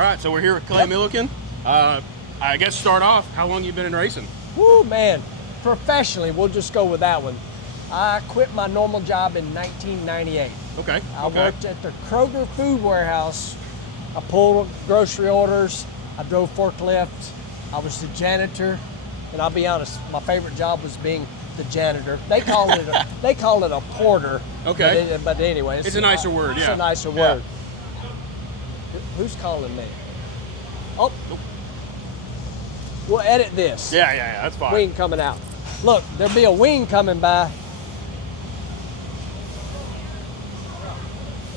right, so we're here with Clay Millican. I guess start off, how long you been in racing? Woo, man. Professionally, we'll just go with that one. I quit my normal job in 1998. Okay. I worked at the Kroger food warehouse. I pulled grocery orders. I drove forklifts. I was the janitor. And I'll be honest, my favorite job was being the janitor. They call it a porter. Okay. But anyway. It's a nicer word, yeah. It's a nicer word. Who's calling me? Oh. We'll edit this. Yeah, that's fine. Wing coming out. Look, there'll be a wing coming by.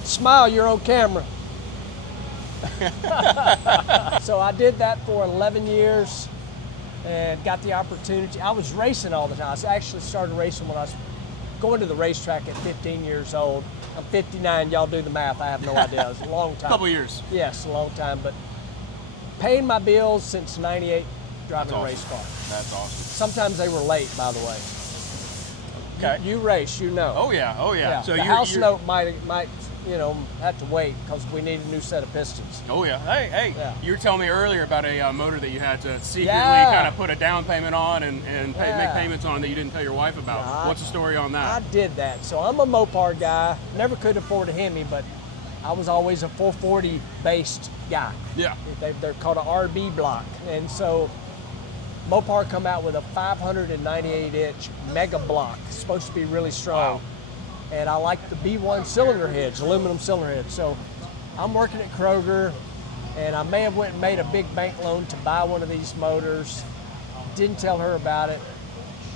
Smile, you're on camera. So I did that for 11 years and got the opportunity. I was racing all the time. I actually started racing when I was going to the racetrack at 15 years old. I'm 59, y'all do the math, I have no idea. It's a long time. Couple years. Yes, a long time, but paying my bills since 98, driving a race car. That's awesome. Sometimes they were late, by the way. Okay. You race, you know. Oh yeah. So the house note might have to wait because we need a new set of pistons. Oh yeah. Hey. Yeah. You were telling me earlier about a motor that you had to secretly kind of put a down payment on and make payments on that you didn't tell your wife about. What's the story on that? I did that. So I'm a Mopar guy. Never could afford a Hemi, but I was always a 440 based guy. Yeah. They're called an RB block, and so Mopar come out with a 598-inch mega block. It's supposed to be really strong. Wow. And I like the B1 cylinder heads, aluminum cylinder heads. So I'm working at Kroger, and I may have went and made a big bank loan to buy one of these motors. Didn't tell her about it.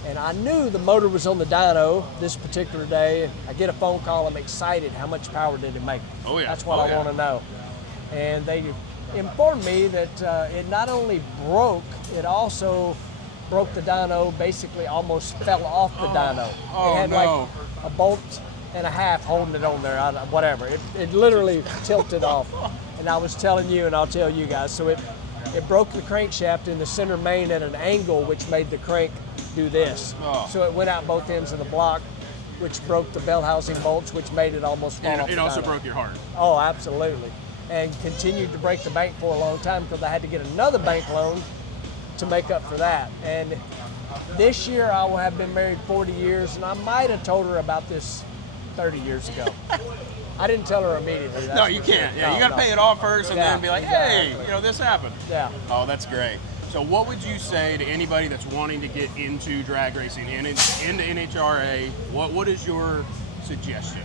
And I knew the motor was on the dyno this particular day. I get a phone call, I'm excited. How much power did it make? Oh yeah. That's what I want to know. And they informed me that it not only broke, it also broke the dyno, basically almost fell off the dyno. Oh, it had like a bolt and a half holding it on there, whatever. It literally tilted off. And I was telling you, and I'll tell you guys, so it broke the crankshaft in the center main at an angle, which made the crank do this. Oh. So it went out both ends of the block, which broke the bell housing bolts, which made it almost fall off the It also dyno. broke your heart. Oh, absolutely. And continued to break the bank for a long time because I had to get another bank loan to make up for that. And this year I will have been married 40 years, and I might have told her about this 30 years ago. I didn't tell her immediately. No, you can't. Yeah, you got to pay it off first and then be like, exactly. hey, this happened. Yeah. Oh, that's great. So what would you say to anybody that's wanting to get into drag racing and into NHRA? What is your suggestion?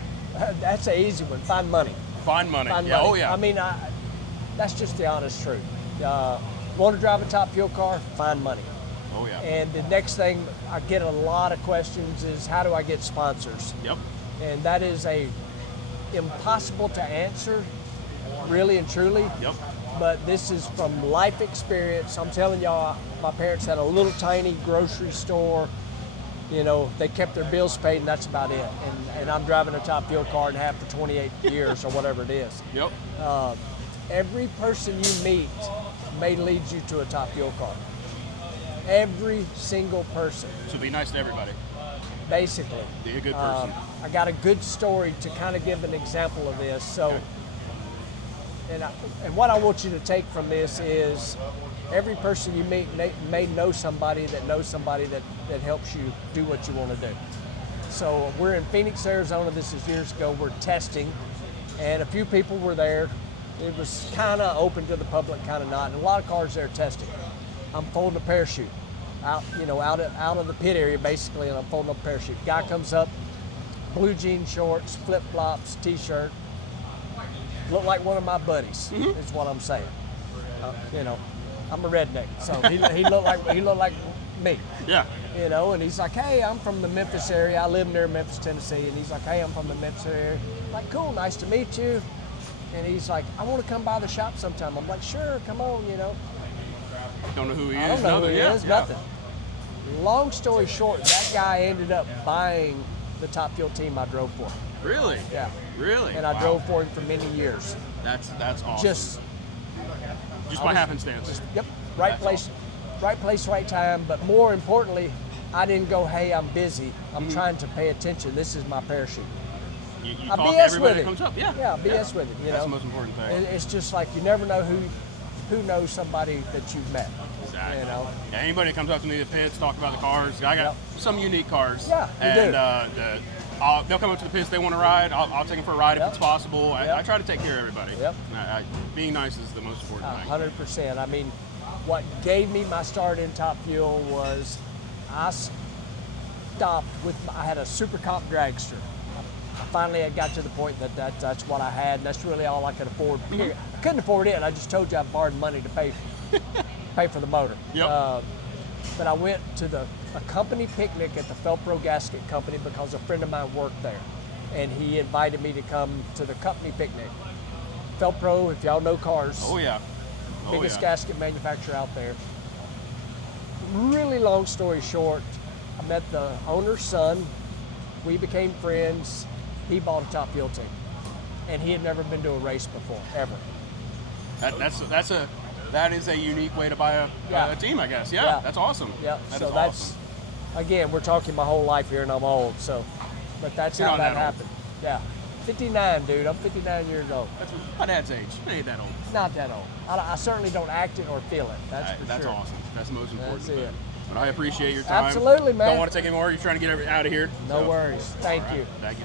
That's an easy one. Find money. Find money. Find yeah. money. Oh, yeah. I mean, that's just the honest truth. Want to drive a top fuel car? Find money. Oh, yeah. And the next thing, I get a lot of questions is how do I get sponsors? Yep. And that is impossible to answer, really and truly. Yep. But this is from life experience. I'm telling y'all, my parents had a little tiny grocery store. They kept their bills paid, and that's about it. And I'm driving a top fuel car and have for 28 years or whatever it is. Yep. Every person you meet may lead you to a top fuel car. Every single person. So be nice to everybody. Basically. Be a good person. I got a good story to kind of give an example of this. So, okay. And what I want you to take from this is every person you meet may know somebody that knows somebody that helps you do what you want to do. So we're in Phoenix, Arizona. This is years ago. We're testing, and a few people were there. It was kind of open to the public, kind of not. And a lot of cars there testing. I'm folding a parachute out of the pit area basically, and I'm folding up a parachute. Guy comes up, blue jean shorts, flip flops, t-shirt. Looked like one of my buddies, is what I'm saying. I'm a redneck, so he looked like me. Yeah. And he's like, hey, I'm from the Memphis area. I live near Memphis, Tennessee. And he's like, hey, I'm from the Memphis area. I'm like, cool, nice to meet you. And he's like, I want to come by the shop sometime. I'm like, sure, come on, Don't know who he is. I don't know who he is, yeah. nothing. Long story short, that guy ended up buying the Top Fuel team I drove for. Really? Yeah. Really? And I drove for him for many years. That's awesome. Just by happenstance. Yep. Right place, right time. But more importantly, I didn't go, hey, I'm busy. I'm trying to pay attention. This is my parachute. You I talk to BS everybody with that it. comes up. Yeah. Yeah, BS with it. That's the most important thing. It's just like you never know who knows somebody that you've met. Exactly. You know? Yeah, anybody that comes up to me at the pits, talk about the cars. I got Yep. some unique cars. Yeah, you do. They'll come up to the pits. They want to ride. I'll take them for a ride Yep. if it's possible. Yep. I try to take care of everybody. Yep. Being nice is the most important thing. 100%. I mean, what gave me my start in Top Fuel was I stopped with, I had a Super Comp dragster. Finally, I got to the point that that's what I had, and that's really all I could afford. Period. I couldn't afford it. I just told you I borrowed money to pay for the motor. Yep. But I went to a company picnic at the Felpro Gasket Company because a friend of mine worked there, and he invited me to come to the company picnic. Felpro, if y'all know cars, Oh yeah. biggest gasket manufacturer out there. Really long story short, I met the owner's son. We became friends. He bought a Top Fuel team, and he had never been to a race before, ever. That is a unique way to buy a team, I guess. Yeah, that's awesome. Yeah, That so is that's, awesome. again, we're talking my whole life here, and I'm old, so, but that's You're how not that that old. happened. Yeah, 59, dude. I'm 59 years old. That's my dad's age. I ain't that old. Not that old. I certainly don't act it or feel it. That's for That's sure. awesome. That's the most important That's thing. it. But I appreciate your time. Absolutely, man. Don't want to take any more. You're trying to get out of here. No So, worries. Thank all right. you. Thank you.